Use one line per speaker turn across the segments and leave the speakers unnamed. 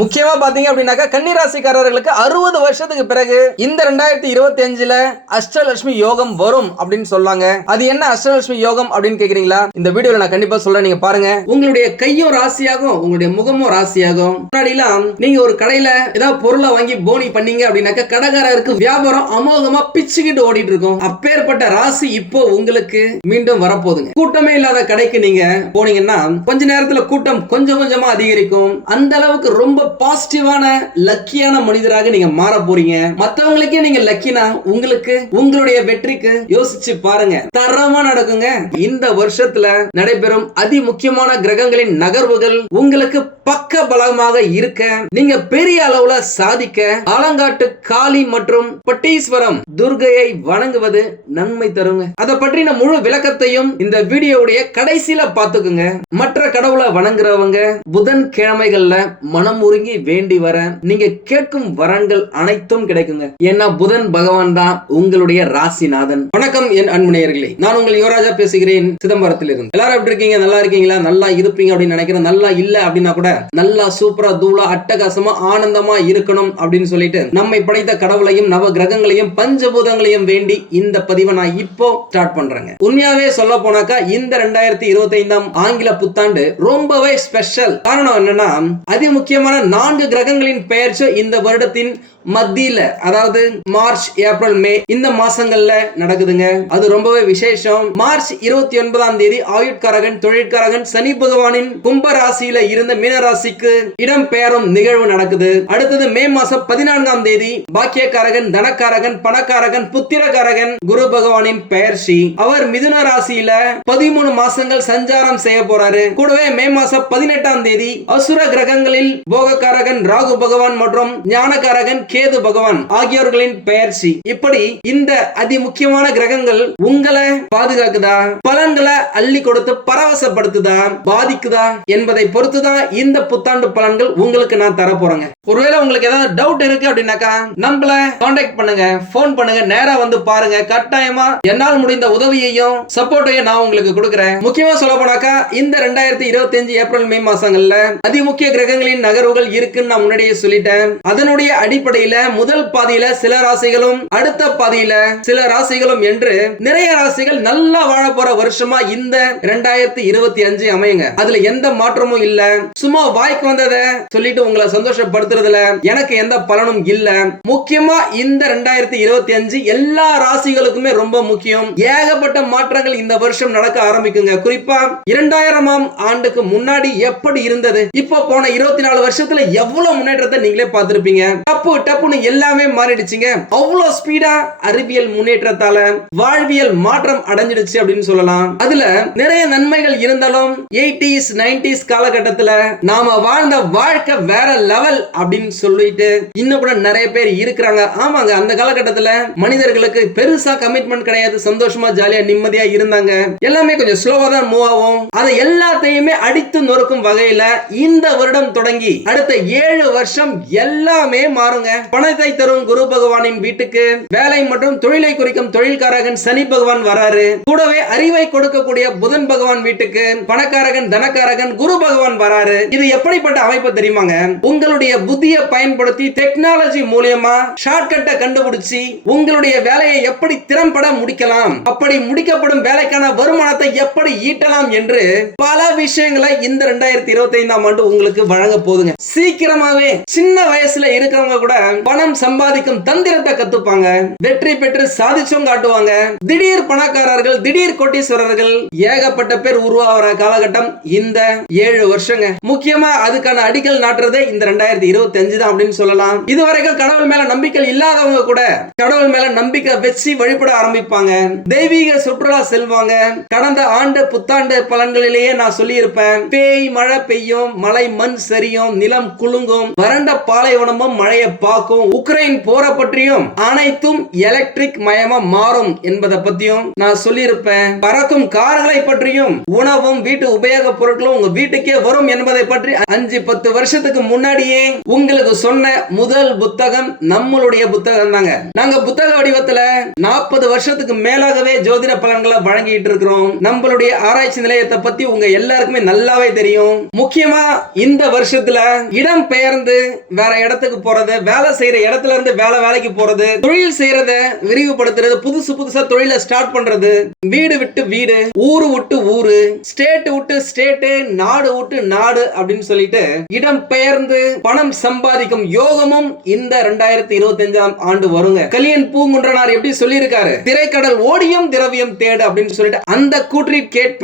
முக்கியமா பாத்தீங்க அப்படின்னாக்கா கன்னிராசிக்காரர்களுக்கு அறுபது வருஷத்துக்கு பிறகு இந்த ரெண்டாயிரத்தி இருபத்தி அஞ்சுல அஷ்டலட்சுமி யோகம் வரும் அப்படின்னு சொல்லாங்க அது என்ன அஷ்டலட்சுமி யோகம் அப்படின்னு கேக்குறீங்களா இந்த வீடியோல நான் கண்டிப்பா சொல்றேன் நீங்க பாருங்க உங்களுடைய கையும் ராசியாகும் உங்களுடைய முகமும் ராசியாகும் முன்னாடிலாம் நீங்க ஒரு கடையில ஏதாவது பொருளை வாங்கி போனி பண்ணீங்க அப்படின்னாக்கா கடைக்காரருக்கு வியாபாரம் அமோகமா பிச்சுக்கிட்டு ஓடிட்டு இருக்கும் அப்பேற்பட்ட ராசி இப்போ உங்களுக்கு மீண்டும் வரப்போகுதுங்க கூட்டமே இல்லாத கடைக்கு நீங்க போனீங்கன்னா கொஞ்ச நேரத்துல கூட்டம் கொஞ்சம் கொஞ்சமா அதிகரிக்கும் அந்த அளவுக்கு ரொம்ப பாசிட்டிவான லக்கியான மனிதராக நீங்க மாற போறீங்க மத்தவங்களுக்கே நீங்க லக்கினா உங்களுக்கு உங்களுடைய வெற்றிக்கு யோசிச்சு பாருங்க தரமா நடக்குங்க இந்த வருஷத்துல நடைபெறும் அதி முக்கியமான கிரகங்களின் நகர்வுகள் உங்களுக்கு பக்க பலமாக இருக்க நீங்க பெரிய அளவுல சாதிக்க ஆலங்காட்டு காளி மற்றும் பட்டீஸ்வரம் துர்கையை வணங்குவது நன்மை தருங்க அதை பற்றின முழு விளக்கத்தையும் இந்த வீடியோவுடைய கடைசியில பாத்துக்குங்க மற்ற கடவுளை வணங்குறவங்க புதன் கிழமைகள்ல மனம் மனமுருங்கி வேண்டி வர நீங்க கேட்கும் வரங்கள் அனைத்தும் கிடைக்குங்க ஏன்னா புதன் பகவான் தான் உங்களுடைய ராசிநாதன் வணக்கம் என் அன்புணையர்களே நான் உங்கள் யுவராஜா பேசுகிறேன் சிதம்பரத்தில் இருந்து எல்லாரும் எப்படி இருக்கீங்க நல்லா இருக்கீங்களா நல்லா இருப்பீங்க அப்படின்னு நினைக்கிறேன் நல்லா இல்ல அப்படின்னா கூட நல்லா சூப்பரா தூளா அட்டகாசமா ஆனந்தமா இருக்கணும் அப்படின்னு சொல்லிட்டு நம்மை படைத்த கடவுளையும் நவ கிரகங்களையும் பஞ்சபூதங்களையும் வேண்டி இந்த பதிவை நான் இப்போ ஸ்டார்ட் பண்றேங்க உண்மையாவே சொல்ல போனாக்கா இந்த ரெண்டாயிரத்தி இருபத்தி ஐந்தாம் ஆங்கில புத்தாண்டு ரொம்பவே ஸ்பெஷல் காரணம் என்னன்னா அதி முக்கியமான நான்கு கிரகங்களின் பெயர்ச்சி இந்த வருடத்தின் மத்தியில அதாவது மார்ச் ஏப்ரல் மே இந்த மாசங்கள்ல நடக்குதுங்க அது ரொம்பவே விசேஷம் மார்ச் இருபத்தி ஒன்பதாம் தேதி ஆயுட்காரகன் தொழிற்காரகன் சனி பகவானின் கும்ப ராசியில இருந்த மீனராசிக்கு இடம் பெயரும் நிகழ்வு நடக்குது அடுத்தது மே மாசம் பதினான்காம் தேதி பாக்கியக்காரகன் தனக்காரகன் பணக்காரகன் புத்திரக்காரகன் குரு பகவானின் பெயர்ச்சி அவர் மிதுன ராசியில பதிமூணு மாசங்கள் சஞ்சாரம் செய்ய போறாரு கூடவே மே மாசம் பதினெட்டாம் தேதி அசுர கிரகங்களில் போக சுகக்காரகன் ராகு பகவான் மற்றும் ஞானகாரகன் கேது பகவான் ஆகியோர்களின் பெயர்ச்சி இப்படி இந்த அதி முக்கியமான கிரகங்கள் உங்களை பாதுகாக்குதா பலன்களை அள்ளி கொடுத்து பரவசப்படுத்துதா பாதிக்குதா என்பதை பொறுத்துதான் இந்த புத்தாண்டு பலன்கள் உங்களுக்கு நான் தரப்போறேங்க ஒருவேளை உங்களுக்கு ஏதாவது டவுட் இருக்கு அப்படின்னாக்கா நம்மள கான்டாக்ட் பண்ணுங்க போன் பண்ணுங்க நேரா வந்து பாருங்க கட்டாயமா என்னால் முடிந்த உதவியையும் சப்போர்ட்டையும் நான் உங்களுக்கு கொடுக்குறேன் முக்கியமா சொல்ல போனாக்கா இந்த ரெண்டாயிரத்தி இருபத்தி அஞ்சு ஏப்ரல் மே மாசங்கள்ல அதிமுக்கிய கிரகங்களின் நகர்வுகள் வாய்ப்புகள் இருக்குன்னு நான் முன்னாடியே சொல்லிட்டேன் அதனுடைய அடிப்படையில முதல் பாதியில சில ராசிகளும் அடுத்த பாதியில சில ராசிகளும் என்று நிறைய ராசிகள் நல்லா வாழ போற வருஷமா இந்த இரண்டாயிரத்தி இருபத்தி அஞ்சு அமையுங்க அதுல எந்த மாற்றமும் இல்ல சும்மா வாய்க்கு வந்தத சொல்லிட்டு உங்களை சந்தோஷப்படுத்துறதுல எனக்கு எந்த பலனும் இல்ல முக்கியமா இந்த ரெண்டாயிரத்தி இருபத்தி அஞ்சு எல்லா ராசிகளுக்குமே ரொம்ப முக்கியம் ஏகப்பட்ட மாற்றங்கள் இந்த வருஷம் நடக்க ஆரம்பிக்குங்க குறிப்பா இரண்டாயிரமாம் ஆண்டுக்கு முன்னாடி எப்படி இருந்தது இப்போ போன இருபத்தி நாலு வருஷம் வருஷத்துல எவ்வளவு முன்னேற்றத்தை நீங்களே பார்த்திருப்பீங்க டப்பு டப்புன்னு எல்லாமே மாறிடுச்சுங்க அவ்வளவு ஸ்பீடா அறிவியல் முன்னேற்றத்தால வாழ்வியல் மாற்றம் அடைஞ்சிடுச்சு அப்படின்னு சொல்லலாம் அதுல நிறைய நன்மைகள் இருந்தாலும் எயிட்டிஸ் நைன்டிஸ் காலகட்டத்துல நாம வாழ்ந்த வாழ்க்கை வேற லெவல் அப்படின்னு சொல்லிட்டு இன்னும் கூட நிறைய பேர் இருக்கிறாங்க ஆமாங்க அந்த காலகட்டத்துல மனிதர்களுக்கு பெருசா கமிட்மெண்ட் கிடையாது சந்தோஷமா ஜாலியா நிம்மதியா இருந்தாங்க எல்லாமே கொஞ்சம் ஸ்லோவா தான் மூவ் ஆகும் அதை எல்லாத்தையுமே அடித்து நொறுக்கும் வகையில இந்த வருடம் தொடங்கி அடுத்த ஏழு வருஷம் எல்லாமே மாறுங்க பணத்தை தரும் குரு பகவானின் வீட்டுக்கு வேலை மற்றும் தொழிலை குறிக்கும் தொழில்காரகன் சனி பகவான் வராரு கூடவே அறிவை கொடுக்கக்கூடிய புதன் பகவான் வீட்டுக்கு பணக்காரகன் தனக்காரகன் குரு பகவான் வராரு இது எப்படிப்பட்ட அமைப்பு தெரியுமாங்க உங்களுடைய புத்திய பயன்படுத்தி டெக்னாலஜி மூலியமா ஷார்ட்கட்டை கண்டுபிடிச்சி உங்களுடைய வேலையை எப்படி திறம்பட முடிக்கலாம் அப்படி முடிக்கப்படும் வேலைக்கான வருமானத்தை எப்படி ஈட்டலாம் என்று பல விஷயங்களை இந்த ரெண்டாயிரத்தி இருபத்தி ஐந்தாம் ஆண்டு உங்களுக்கு வழங்க போதுங்க சீக்கிரமாவே சின்ன வயசுல இருக்கிறவங்க கூட பணம் சம்பாதிக்கும் தந்திரத்தை கத்துப்பாங்க வெற்றி பெற்று சாதிச்சும் காட்டுவாங்க திடீர் பணக்காரர்கள் திடீர் கோட்டீஸ்வரர்கள் ஏகப்பட்ட பேர் உருவாகிற காலகட்டம் இந்த ஏழு வருஷங்க முக்கியமா அதுக்கான அடிக்கல் நாட்டுறது இந்த ரெண்டாயிரத்தி இருபத்தி அஞ்சு தான் அப்படின்னு சொல்லலாம் இதுவரைக்கும் கடவுள் மேல நம்பிக்கை இல்லாதவங்க கூட கடவுள் மேல நம்பிக்கை வச்சு வழிபட ஆரம்பிப்பாங்க தெய்வீக சுற்றுலா செல்வாங்க கடந்த ஆண்டு புத்தாண்டு பலன்களிலேயே நான் சொல்லியிருப்பேன் பேய் மழை பெய்யும் மலை மண் சரியும் நில நிலம் குலுங்கும் வறண்ட பாலைவனமும் மழையை பார்க்கும் உக்ரைன் போற பற்றியும் அனைத்தும் எலக்ட்ரிக் மயமா மாறும் என்பதை பத்தியும் நான் சொல்லியிருப்பேன் பறக்கும் கார்களை பற்றியும் உணவும் வீட்டு உபயோக பொருட்களும் உங்க வீட்டுக்கே வரும் என்பதை பற்றி அஞ்சு பத்து வருஷத்துக்கு முன்னாடியே உங்களுக்கு சொன்ன முதல் புத்தகம் நம்மளுடைய புத்தகம் தாங்க நாங்க புத்தக வடிவத்துல நாற்பது வருஷத்துக்கு மேலாகவே ஜோதிட பலன்களை வழங்கிட்டு இருக்கிறோம் நம்மளுடைய ஆராய்ச்சி நிலையத்தை பத்தி உங்க எல்லாருக்குமே நல்லாவே தெரியும் முக்கியமா இந்த வருஷத்துல இடம் பெயர்ந்து வேற இடத்துக்கு போறது வேலை செய்யற இடத்துல இருந்து வேலை வேலைக்கு போறது தொழில் செய்யறத விரிவுபடுத்துறது புதுசு புதுசா தொழில ஸ்டார்ட் பண்றது வீடு விட்டு வீடு ஊரு விட்டு ஊரு ஸ்டேட் விட்டு ஸ்டேட் நாடு விட்டு நாடு அப்படின்னு சொல்லிட்டு இடம் பெயர்ந்து பணம் சம்பாதிக்கும் யோகமும் இந்த ரெண்டாயிரத்தி இருபத்தி அஞ்சாம் ஆண்டு வருங்க கலியன் பூங்குன்றனார் எப்படி சொல்லியிருக்காரு திரைக்கடல் ஓடியும் திரவியம் தேடு அப்படின்னு சொல்லிட்டு அந்த கூற்றிற்கேற்ப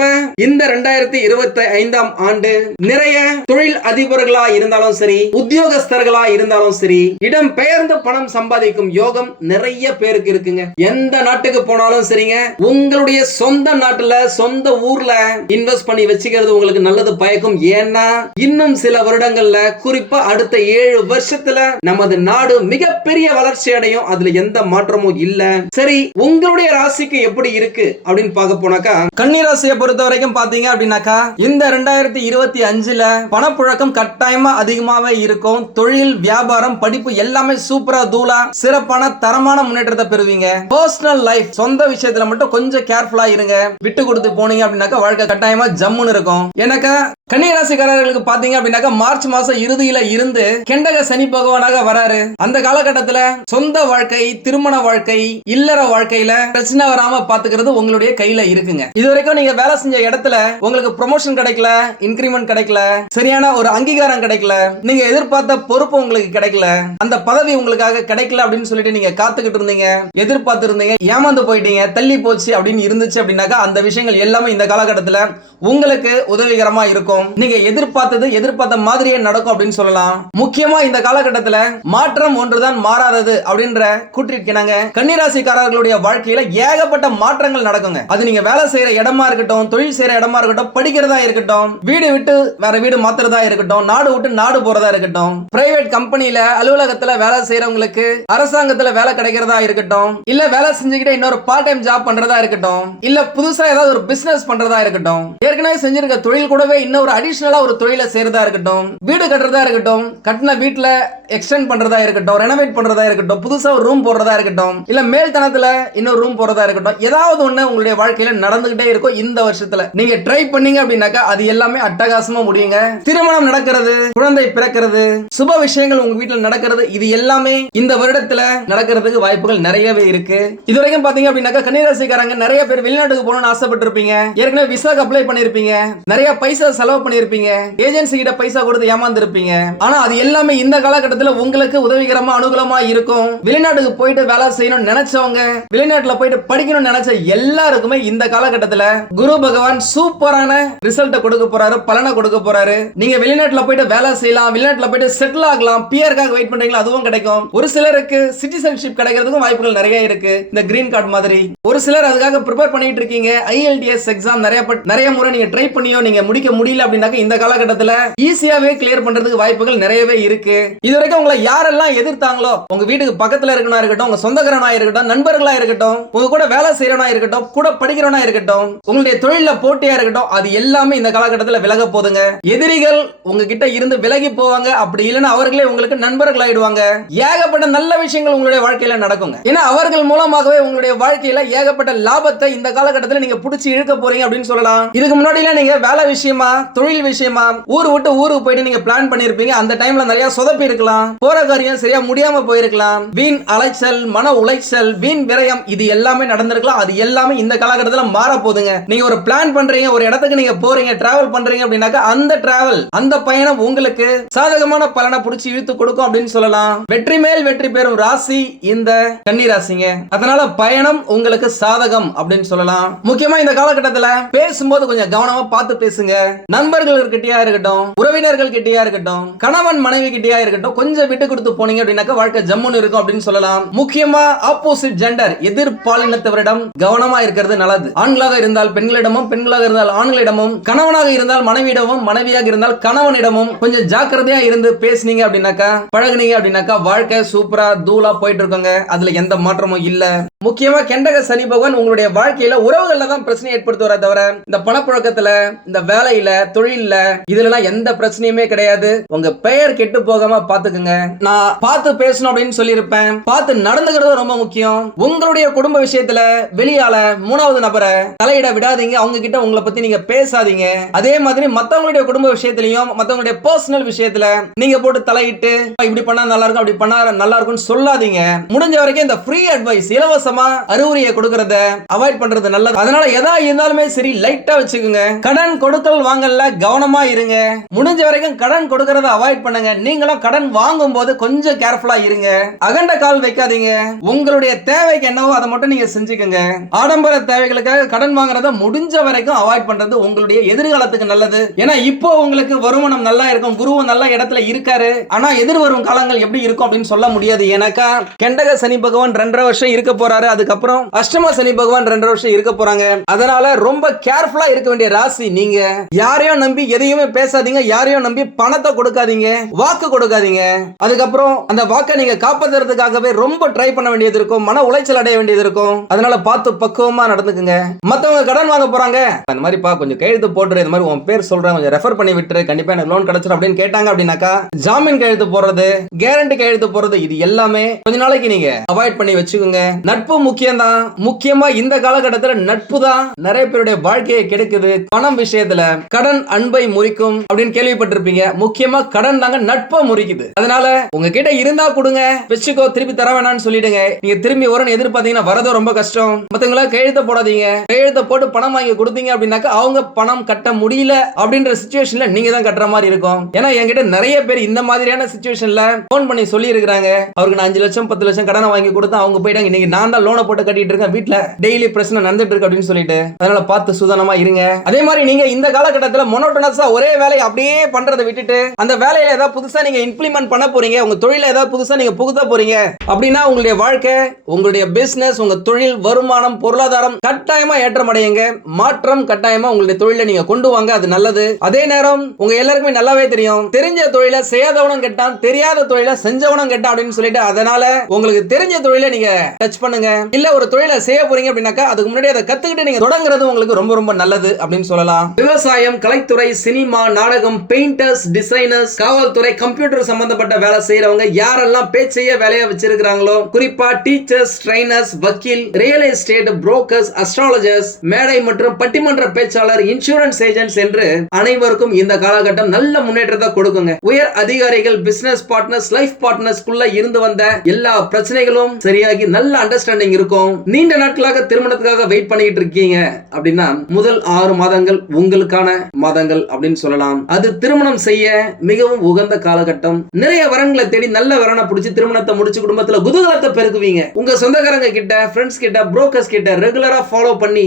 இந்த ரெண்டாயிரத்தி இருபத்தி ஐந்தாம் ஆண்டு நிறைய தொழில் அதிபர்களா இருந்த இருந்தாலும் சரி உத்தியோகஸ்தர்களா இருந்தாலும் சரி இடம் பெயர்ந்து பணம் சம்பாதிக்கும் யோகம் நிறைய பேருக்கு இருக்குங்க எந்த நாட்டுக்கு போனாலும் சரிங்க உங்களுடைய சொந்த நாட்டுல சொந்த ஊர்ல இன்வெஸ்ட் பண்ணி வச்சுக்கிறது உங்களுக்கு நல்லது பயக்கும் ஏன்னா இன்னும் சில வருடங்கள்ல குறிப்பா அடுத்த ஏழு வருஷத்துல நமது நாடு மிகப்பெரிய வளர்ச்சி அடையும் அதுல எந்த மாற்றமும் இல்ல சரி உங்களுடைய ராசிக்கு எப்படி இருக்கு அப்படின்னு பார்க்க போனாக்கா கன்னி ராசியை பொறுத்த வரைக்கும் பாத்தீங்க அப்படின்னாக்கா இந்த ரெண்டாயிரத்தி இருபத்தி அஞ்சுல பணப்புழக்கம் கட்டாயமா அதிகமாகவே இருக்கும் தொழில் வியாபாரம் படிப்பு எல்லாமே சூப்பரா தூளா சிறப்பான தரமான முன்னேற்றத்தை பெறுவீங்க பர்சனல் லைஃப் சொந்த விஷயத்துல மட்டும் கொஞ்சம் கேர்ஃபுல்லா இருங்க விட்டு கொடுத்து போனீங்க அப்படின்னாக்கா வாழ்க்கை கட்டாயமா ஜம்முன்னு இருக்கும் எனக்கா கன்னியராசிக்காரர்களுக்கு பாத்தீங்க அப்படின்னாக்கா மார்ச் மாசம் இறுதியில இருந்து கெண்டக சனி பகவானாக வராரு அந்த காலகட்டத்துல சொந்த வாழ்க்கை திருமண வாழ்க்கை இல்லற வாழ்க்கையில பிரச்சனை வராம பாத்துக்கிறது உங்களுடைய கையில இருக்குங்க இது வரைக்கும் நீங்க வேலை செஞ்ச இடத்துல உங்களுக்கு ப்ரொமோஷன் கிடைக்கல இன்கிரிமெண்ட் கிடைக்கல சரியான ஒரு அங்கீகாரம் கிடைக்கல கிடைக்கல நீங்க எதிர்பார்த்த பொறுப்பு உங்களுக்கு கிடைக்கல அந்த பதவி உங்களுக்காக கிடைக்கல அப்படின்னு சொல்லிட்டு நீங்க காத்துக்கிட்டு இருந்தீங்க எதிர்பார்த்து இருந்தீங்க ஏமாந்து போயிட்டீங்க தள்ளி போச்சு அப்படின்னு இருந்துச்சு அப்படின்னாக்கா அந்த விஷயங்கள் எல்லாமே இந்த காலகட்டத்தில் உங்களுக்கு உதவிகரமா இருக்கும் நீங்க எதிர்பார்த்தது எதிர்பார்த்த மாதிரியே நடக்கும் அப்படின்னு சொல்லலாம் முக்கியமா இந்த காலகட்டத்தில் மாற்றம் ஒன்றுதான் மாறாதது அப்படின்ற கூட்டிருக்கிறாங்க கன்னிராசிக்காரர்களுடைய வாழ்க்கையில ஏகப்பட்ட மாற்றங்கள் நடக்குங்க அது நீங்க வேலை செய்யற இடமா இருக்கட்டும் தொழில் செய்யற இடமா இருக்கட்டும் படிக்கிறதா இருக்கட்டும் வீடு விட்டு வேற வீடு மாத்துறதா இருக்கட்டும் நாடு விட்டு விட்டு நாடு போறதா இருக்கட்டும் பிரைவேட் கம்பெனியில அலுவலகத்துல வேலை செய்யறவங்களுக்கு அரசாங்கத்துல வேலை கிடைக்கிறதா இருக்கட்டும் இல்ல வேலை செஞ்சுக்கிட்டே இன்னொரு பார்ட் டைம் ஜாப் பண்றதா இருக்கட்டும் இல்ல புதுசா ஏதாவது ஒரு பிசினஸ் பண்றதா இருக்கட்டும் ஏற்கனவே செஞ்சிருக்க தொழில் கூடவே இன்னொரு அடிஷனலா ஒரு தொழிலை செய்யறதா இருக்கட்டும் வீடு கட்டுறதா இருக்கட்டும் கட்டின வீட்டுல எக்ஸ்டெண்ட் பண்றதா இருக்கட்டும் ரெனோவேட் பண்றதா இருக்கட்டும் புதுசா ஒரு ரூம் போடுறதா இருக்கட்டும் இல்ல மேல் தனத்துல இன்னொரு ரூம் போறதா இருக்கட்டும் ஏதாவது ஒண்ணு உங்களுடைய வாழ்க்கையில நடந்துகிட்டே இருக்கும் இந்த வருஷத்துல நீங்க ட்ரை பண்ணீங்க அப்படின்னாக்கா அது எல்லாமே அட்டகாசமா முடியுங்க திருமணம் நடக்கிறது குழந்தை பிறக்கிறது சுப விஷயங்கள் உங்க வீட்டுல நடக்கிறது இது எல்லாமே இந்த வருடத்துல நடக்கிறதுக்கு வாய்ப்புகள் நிறையவே இருக்கு இது வரைக்கும் பாத்தீங்க அப்படின்னாக்கா கன்னிராசிக்காரங்க நிறைய பேர் வெளிநாட்டுக்கு போகணும்னு ஆசைப்பட்டிருப்பீங்க ஏற்கனவே விசாக்கு அப்ளை பண்ணிருப்பீங்க நிறைய பைசா செலவு பண்ணிருப்பீங்க ஏஜென்சி கிட்ட பைசா கொடுத்து ஏமாந்துருப்பீங்க ஆனா அது எல்லாமே இந்த காலகட்டத்தில் உங்களுக்கு உதவிகரமா அனுகூலமா இருக்கும் வெளிநாட்டுக்கு போயிட்டு வேலை செய்யணும்னு நினைச்சவங்க வெளிநாட்டுல போயிட்டு படிக்கணும்னு நினைச்ச எல்லாருக்குமே இந்த காலகட்டத்தில் குரு பகவான் சூப்பரான ரிசல்ட்டை கொடுக்க போறாரு பலனை கொடுக்க போறாரு நீங்க வெளிநாட்டுல போயிட்டு வேலை வேலை செய்யலாம் வெளிநாட்டில் போயிட்டு செட்டில் ஆகலாம் பியருக்காக வெயிட் பண்றீங்களா அதுவும் கிடைக்கும் ஒரு சிலருக்கு சிட்டிசன்ஷிப் கிடைக்கிறதுக்கும் வாய்ப்புகள் நிறைய இருக்கு இந்த கிரீன் கார்டு மாதிரி ஒரு சிலர் அதுக்காக ப்ரிப்பேர் பண்ணிட்டு இருக்கீங்க ஐஎல்டிஎஸ் எக்ஸாம் நிறைய நிறைய முறை நீங்க ட்ரை பண்ணியோ நீங்க முடிக்க முடியல அப்படின்னாக்க இந்த காலகட்டத்தில் ஈஸியாவே கிளியர் பண்றதுக்கு வாய்ப்புகள் நிறையவே இருக்கு இது வரைக்கும் உங்களை யாரெல்லாம் எதிர்த்தாங்களோ உங்க வீட்டுக்கு பக்கத்துல இருக்கனா இருக்கட்டும் உங்க சொந்தக்காரனா இருக்கட்டும் நண்பர்களா இருக்கட்டும் உங்க கூட வேலை செய்யறவனா இருக்கட்டும் கூட படிக்கிறவனா இருக்கட்டும் உங்களுடைய தொழில போட்டியா இருக்கட்டும் அது எல்லாமே இந்த காலகட்டத்தில் விலக போதுங்க எதிரிகள் உங்ககிட்ட இருந்து விலகி போவாங்க அப்படி இல்லைன்னா அவர்களே உங்களுக்கு நண்பர்கள் ஆயிடுவாங்க ஏகப்பட்ட நல்ல விஷயங்கள் உங்களுடைய வாழ்க்கையில நடக்குங்க ஏன்னா அவர்கள் மூலமாகவே உங்களுடைய வாழ்க்கையில ஏகப்பட்ட லாபத்தை இந்த காலகட்டத்தில் நீங்க பிடிச்சி இழுக்க போறீங்க அப்படின்னு சொல்லலாம் இதுக்கு முன்னாடி எல்லாம் நீங்க வேலை விஷயமா தொழில் விஷயமா ஊர் விட்டு ஊருக்கு போயிட்டு நீங்க பிளான் பண்ணிருப்பீங்க அந்த டைம்ல நிறைய சொதப்பி இருக்கலாம் போற காரியம் சரியா முடியாம போயிருக்கலாம் வீண் அலைச்சல் மன உளைச்சல் வீண் விரயம் இது எல்லாமே நடந்திருக்கலாம் அது எல்லாமே இந்த காலகட்டத்தில் மாற போதுங்க நீங்க ஒரு பிளான் பண்றீங்க ஒரு இடத்துக்கு நீங்க போறீங்க டிராவல் பண்றீங்க அப்படின்னாக்க அந்த டிராவல் அந்த பயணம் உங்களுக்கு உங்களுக்கு சாதகமான பலனை புடிச்சு இழுத்து கொடுக்கும் அப்படின்னு சொல்லலாம் வெற்றி மேல் வெற்றி பெறும் ராசி இந்த கன்னி ராசிங்க அதனால பயணம் உங்களுக்கு சாதகம் அப்படின்னு சொல்லலாம் முக்கியமா இந்த காலகட்டத்துல பேசும்போது கொஞ்சம் கவனமா பார்த்து பேசுங்க நண்பர்கள் கிட்டயா இருக்கட்டும் உறவினர்கள் கிட்டயா இருக்கட்டும் கணவன் மனைவி கிட்டயா இருக்கட்டும் கொஞ்சம் விட்டு கொடுத்து போனீங்க அப்படின்னாக்க வாழ்க்கை ஜம்முன்னு இருக்கும் அப்படின்னு சொல்லலாம் முக்கியமா ஆப்போசிட் ஜெண்டர் எதிர்பாலினத்தவரிடம் கவனமா இருக்கிறது நல்லது ஆண்களாக இருந்தால் பெண்களிடமும் பெண்களாக இருந்தால் ஆண்களிடமும் கணவனாக இருந்தால் மனைவியிடமும் மனைவியாக இருந்தால் கணவனிடமும் கொஞ்சம் கொஞ்சம் ஜாக்கிரதையா இருந்து பேசுனீங்க அப்படின்னாக்கா பழகுனீங்க அப்படின்னாக்கா வாழ்க்கை சூப்பரா தூளா போயிட்டு இருக்கோங்க அதுல எந்த மாற்றமும் இல்ல முக்கியமா கெண்டக சனி பகவான் உங்களுடைய வாழ்க்கையில உறவுகள்ல தான் பிரச்சனை ஏற்படுத்துவரா தவிர இந்த பணப்புழக்கத்துல இந்த வேலையில தொழில இதுல எந்த பிரச்சனையுமே கிடையாது உங்க பெயர் கெட்டு போகாம பாத்துக்கோங்க நான் பார்த்து பேசணும் அப்படின்னு சொல்லியிருப்பேன் பார்த்து நடந்துக்கிறது ரொம்ப முக்கியம் உங்களுடைய குடும்ப விஷயத்துல வெளியால மூணாவது நபரை தலையிட விடாதீங்க அவங்க கிட்ட உங்களை பத்தி நீங்க பேசாதீங்க அதே மாதிரி மத்தவங்களுடைய குடும்ப விஷயத்திலையும் மத்தவங்களுடைய பர்சனல் பர்சனல் விஷயத்துல நீங்க போட்டு தலையிட்டு இப்படி பண்ணா நல்லா இருக்கும் அப்படி பண்ணா நல்லா இருக்கும்னு சொல்லாதீங்க முடிஞ்ச வரைக்கும் இந்த ஃப்ரீ அட்வைஸ் இலவசமா அறிவுரையை கொடுக்கறத அவாய்ட் பண்றது நல்லது அதனால எதா இருந்தாலுமே சரி லைட்டா வச்சுக்கோங்க கடன் கொடுக்கல் வாங்கல கவனமா இருங்க முடிஞ்ச வரைக்கும் கடன் கொடுக்கறத அவாய்ட் பண்ணுங்க நீங்களும் கடன் வாங்கும் போது கொஞ்சம் கேர்ஃபுல்லா இருங்க அகண்ட கால் வைக்காதீங்க உங்களுடைய தேவைக்கு என்னவோ அதை மட்டும் நீங்க செஞ்சுக்கோங்க ஆடம்பர தேவைகளுக்காக கடன் வாங்குறத முடிஞ்ச வரைக்கும் அவாய்ட் பண்றது உங்களுடைய எதிர்காலத்துக்கு நல்லது ஏன்னா இப்போ உங்களுக்கு வருமானம் நல்லா இருக்கும் குருவும் நல்ல இடத்துல இருக்காரு ஆனா எதிர்வரும் காலங்கள் எப்படி இருக்கும் அப்படின்னு சொல்ல முடியாது ஏன்னாக்கா கெண்டக சனி பகவான் ரெண்டரை வருஷம் இருக்க போறாரு அதுக்கப்புறம் அஷ்டம சனி பகவான் ரெண்டரை வருஷம் இருக்க போறாங்க அதனால ரொம்ப கேர்ஃபுல்லா இருக்க வேண்டிய ராசி நீங்க யாரையும் நம்பி எதையுமே பேசாதீங்க யாரையும் நம்பி பணத்தை கொடுக்காதீங்க வாக்கு கொடுக்காதீங்க அதுக்கப்புறம் அந்த வாக்கை நீங்க காப்பாத்துறதுக்காகவே ரொம்ப ட்ரை பண்ண வேண்டியது இருக்கும் மன உளைச்சல் அடைய வேண்டியது இருக்கும் அதனால பார்த்து பக்குவமா நடந்துக்குங்க மத்தவங்க கடன் வாங்க போறாங்க அந்த பா கொஞ்சம் கையெழுத்து போட்டுரு இந்த மாதிரி உன் பேர் சொல்றேன் கொஞ்சம் ரெஃபர் பண்ணி விட்டுரு கண்டிப்பா எனக்கு லோன் கிடைச்சிடும் அப்படின்னு கேட்டாங்க அப்படின்னாக்கா ஜாமீன் கையெழுத்து போடுறது கேரண்டி கையெழுத்து போடுறது இது எல்லாமே கொஞ்ச நாளைக்கு நீங்க அவாய்ட் பண்ணி வச்சுக்கோங்க நட்பு முக்கியம் தான் முக்கியமா இந்த காலகட்டத்தில் நட்பு தான் நிறைய பேருடைய வாழ்க்கையை கெடுக்குது பணம் விஷயத்துல கடன் அன்பை முறிக்கும் அப்படின்னு கேள்விப்பட்டிருப்பீங்க முக்கியமா கடன் தாங்க நட்பை முறிக்குது அதனால உங்ககிட்ட இருந்தா கொடுங்க வச்சுக்கோ திருப்பி தர வேணாம்னு சொல்லிடுங்க நீங்க திரும்பி வரும்னு எதிர்பார்த்தீங்கன்னா வரதும் ரொம்ப கஷ்டம் மத்தவங்களா கையெழுத்த போடாதீங்க கையெழுத்த போட்டு பணம் வாங்கி கொடுத்தீங்க அப்படின்னாக்கா அவங்க பணம் கட்ட முடியல அப்படின்ற சுச்சுவேஷன்ல நீங்க தான் கட்டுற மாதிரி இருக்கும் ஏன்னா என்கிட்ட நிறைய பேர் இந்த மாதிரியான சுச்சுவேஷன்ல போன் பண்ணி சொல்லி இருக்கிறாங்க அவருக்கு நான் அஞ்சு லட்சம் பத்து லட்சம் கடனை வாங்கி கொடுத்து அவங்க போயிட்டாங்க இன்னைக்கு நான் தான் லோனை போட்டு கட்டிட்டு இருக்கேன் வீட்டுல டெய்லி பிரச்சனை நடந்துட்டு இருக்கு அப்படின்னு சொல்லிட்டு அதனால பார்த்து சுதானமா இருங்க அதே மாதிரி நீங்க இந்த காலகட்டத்துல மொனோட்டனஸா ஒரே வேலையை அப்படியே பண்றதை விட்டுட்டு அந்த வேலையில ஏதாவது புதுசா நீங்க இம்ப்ளிமெண்ட் பண்ண போறீங்க உங்க தொழில ஏதாவது புதுசா நீங்க புகுத்த போறீங்க அப்படின்னா உங்களுடைய வாழ்க்கை உங்களுடைய பிசினஸ் உங்க தொழில் வருமானம் பொருளாதாரம் கட்டாயமா அடையுங்க மாற்றம் கட்டாயமா உங்களுடைய தொழில நீங்க கொண்டு வாங்க அது நல்லது அதே நேரம் உங்க எல்லாருக்குமே நல்லாவே தெரியும் தெரியும் தெரிஞ்ச தொழிலை செய்யாதவனும் கெட்டான் தெரியாத தொழிலை செஞ்சவனும் கெட்டான் அப்படின்னு சொல்லிட்டு அதனால உங்களுக்கு தெரிஞ்ச தொழிலை நீங்க டச் பண்ணுங்க இல்ல ஒரு தொழிலை செய்ய போறீங்க அப்படின்னாக்கா அதுக்கு முன்னாடி அதை கத்துக்கிட்டு நீங்க தொடங்குறது உங்களுக்கு ரொம்ப ரொம்ப நல்லது அப்படின்னு சொல்லலாம் விவசாயம் கலைத்துறை சினிமா நாடகம் பெயிண்டர்ஸ் டிசைனர்ஸ் காவல்துறை கம்ப்யூட்டர் சம்பந்தப்பட்ட வேலை செய்யறவங்க யாரெல்லாம் பேச்சைய வேலையை வச்சிருக்கிறாங்களோ குறிப்பா டீச்சர்ஸ் ட்ரைனர்ஸ் வக்கீல் ரியல் எஸ்டேட் புரோக்கர்ஸ் அஸ்ட்ராலஜர்ஸ் மேடை மற்றும் பட்டிமன்ற பேச்சாளர் இன்சூரன்ஸ் ஏஜென்ட்ஸ் என்று அனைவருக்கும் இந்த காலகட்டம் நல்ல முன்னேற்றம் கொடுக்குங்க உயர் அதிகாரிகள் பிசினஸ் பார்ட்னர்ஸ் லைஃப் பார்ட்னர்ஸ் இருந்து வந்த எல்லா பிரச்சனைகளும் சரியாகி நல்ல அண்டர்ஸ்டாண்டிங் இருக்கும் நீண்ட நாட்களாக திருமணத்துக்காக வெயிட் பண்ணிட்டு இருக்கீங்க அப்படின்னா முதல் ஆறு மாதங்கள் உங்களுக்கான மாதங்கள் அப்படின்னு சொல்லலாம் அது திருமணம் செய்ய மிகவும் உகந்த காலகட்டம் நிறைய வரங்களை தேடி நல்ல வரனை பிடிச்சி திருமணத்தை முடிச்சு குடும்பத்துல குதூகலத்தை பெருக்குவீங்க உங்க சொந்தக்காரங்க கிட்ட ஃப்ரெண்ட்ஸ் கிட்ட புரோக்கர்ஸ் கிட்ட ரெகுலரா ஃபாலோ பண்ணி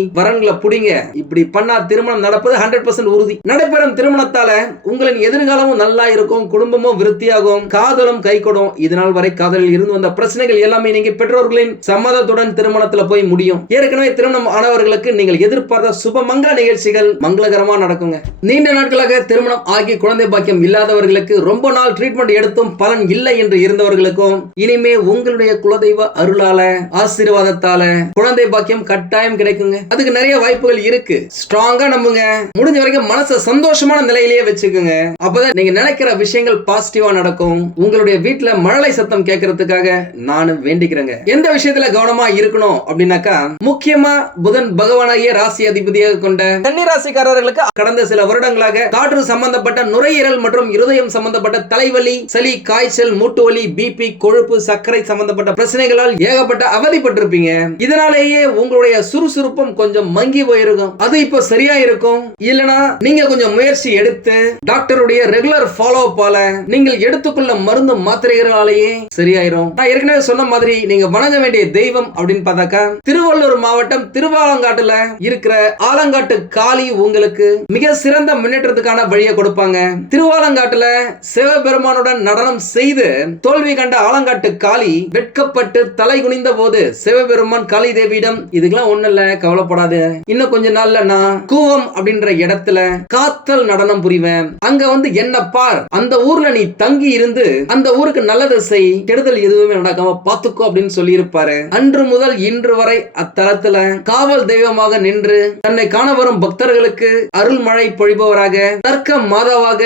புடிங்க இப்படி பண்ணா திருமணம் நடப்பது ஹண்ட்ரட் பர்சன்ட் உறுதி நடைபெறும் திருமணத்தால உங்களின் எதிர்கால வருங்காலமும் நல்லா இருக்கும் குடும்பமும் விருத்தியாகும் காதலும் கை கொடும் இதனால் வரை காதலில் இருந்து வந்த பிரச்சனைகள் எல்லாமே நீங்க பெற்றோர்களின் சம்மதத்துடன் திருமணத்துல போய் முடியும் ஏற்கனவே திருமணம் ஆனவர்களுக்கு நீங்கள் எதிர்பார்த்த சுப மங்கள நிகழ்ச்சிகள் மங்களகரமா நடக்குங்க நீண்ட நாட்களாக திருமணம் ஆகி குழந்தை பாக்கியம் இல்லாதவர்களுக்கு ரொம்ப நாள் ட்ரீட்மெண்ட் எடுத்தும் பலன் இல்லை என்று இருந்தவர்களுக்கும் இனிமே உங்களுடைய குலதெய்வ அருளால ஆசீர்வாதத்தால குழந்தை பாக்கியம் கட்டாயம் கிடைக்குங்க அதுக்கு நிறைய வாய்ப்புகள் இருக்கு ஸ்ட்ராங்கா நம்புங்க முடிஞ்ச வரைக்கும் மனசை சந்தோஷமான நிலையிலேயே வச்சுக்கோங்க அப்ப நீங்க நினைக்கிற விஷயங்கள் பாசிட்டிவா நடக்கும் உங்களுடைய வீட்டுல மழலை சத்தம் கேட்கறதுக்காக நானும் வேண்டிக்கிறேங்க எந்த விஷயத்துல கவனமா இருக்கணும் அப்படின்னாக்கா முக்கியமா புதன் பகவானாகிய ராசி அதிபதியாக கொண்ட கன்னி ராசிக்காரர்களுக்கு கடந்த சில வருடங்களாக காற்று சம்பந்தப்பட்ட நுரையீரல் மற்றும் இருதயம் சம்பந்தப்பட்ட தலைவலி சளி காய்ச்சல் மூட்டு வலி பிபி கொழுப்பு சர்க்கரை சம்பந்தப்பட்ட பிரச்சனைகளால் ஏகப்பட்ட அவதிப்பட்டிருப்பீங்க இதனாலேயே உங்களுடைய சுறுசுறுப்பும் கொஞ்சம் மங்கி போயிருக்கும் அது இப்போ சரியா இருக்கும் இல்லனா நீங்க கொஞ்சம் முயற்சி எடுத்து டாக்டருடைய ரெகுலர் ஃபாலோ அப்பால நீங்கள் எடுத்துக்கொள்ள மருந்து மாத்திரைகளாலேயே சரியாயிரும் நான் ஏற்கனவே சொன்ன மாதிரி நீங்க வணங்க வேண்டிய தெய்வம் அப்படின்னு பார்த்தாக்கா திருவள்ளூர் மாவட்டம் திருவாலங்காட்டுல இருக்கிற ஆலங்காட்டு காளி உங்களுக்கு மிக சிறந்த முன்னேற்றத்துக்கான வழியை கொடுப்பாங்க திருவாலங்காட்டுல சிவபெருமானுடன் நடனம் செய்து தோல்வி கண்ட ஆலங்காட்டு காளி வெட்கப்பட்டு தலை குனிந்த போது சிவபெருமான் காளி தேவியிடம் இதுக்கெல்லாம் ஒண்ணு இல்ல கவலைப்படாது இன்னும் கொஞ்ச நாள்ல நான் கூவம் அப்படின்ற இடத்துல காத்தல் நடனம் புரிவேன் அங்க வந்து என்ன பார் அந்த ஊர்ல நீ தங்கி இருந்து அந்த ஊருக்கு நல்லதை செய் கெடுதல் எதுவுமே நடக்காம பாத்துக்கோ அப்படின்னு சொல்லி இருப்பாரு அன்று முதல் இன்று வரை அத்தலத்துல காவல் தெய்வமாக நின்று தன்னை காண வரும் பக்தர்களுக்கு அருள்மழை பொழிபவராக தர்க்க மாதாவாக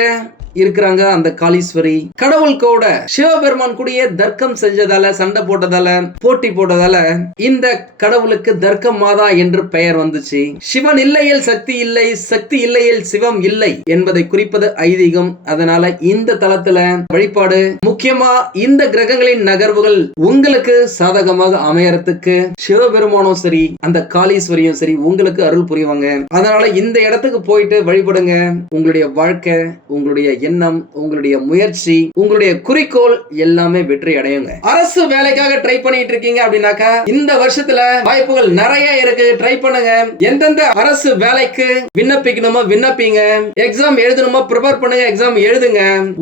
இருக்கிறாங்க அந்த காளீஸ்வரி கடவுள் கூட சிவபெருமான் கூடிய தர்க்கம் செஞ்சதால சண்டை போட்டதால போட்டி போட்டதால இந்த கடவுளுக்கு தர்க்கம் மாதா என்று பெயர் வந்துச்சு சிவன் இல்லையில் சக்தி இல்லை சக்தி இல்லையில் சிவம் இல்லை என்பதை குறிப்பது ஐதீகம் அதனால இந்த தளத்துல வழிபாடு முக்கியமா இந்த கிரகங்களின் நகர்வுகள் உங்களுக்கு சாதகமாக அமையறதுக்கு சிவபெருமானும் சரி அந்த காளீஸ்வரியும் சரி உங்களுக்கு அருள் புரிவாங்க அதனால இந்த இடத்துக்கு போயிட்டு வழிபடுங்க உங்களுடைய வாழ்க்கை உங்களுடைய எண்ணம் உங்களுடைய முயற்சி உங்களுடைய குறிக்கோள் எல்லாமே வெற்றி அடையுங்க அரசு வேலைக்காக ட்ரை பண்ணிட்டு இருக்கீங்க அப்படின்னாக்கா இந்த வருஷத்துல வாய்ப்புகள் நிறைய இருக்கு ட்ரை பண்ணுங்க எந்தெந்த அரசு வேலைக்கு விண்ணப்பிக்கணுமோ விண்ணப்பிங்க எக்ஸாம் எழுதணுமோ ப்ரிப்பேர் பண்ணுங்க எக்ஸாம் எழுதுங்க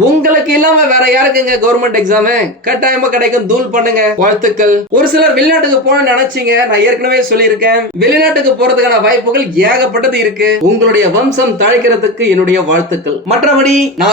உங்களுக்கு இல்லாம வேற யாருக்குங்க கவர்மெண்ட் எக்ஸாம் கட்டாயமா கிடைக்கும் தூள் பண்ணுங்க வாழ்த்துக்கள் ஒரு சிலர் வெளிநாட்டுக்கு போன நினைச்சீங்க நான் ஏற்கனவே சொல்லியிருக்கேன் வெளிநாட்டுக்கு போறதுக்கான வாய்ப்புகள் ஏகப்பட்டது இருக்கு உங்களுடைய வம்சம் தழைக்கிறதுக்கு என்னுடைய வாழ்த்துக்கள் மற்றபடி நான்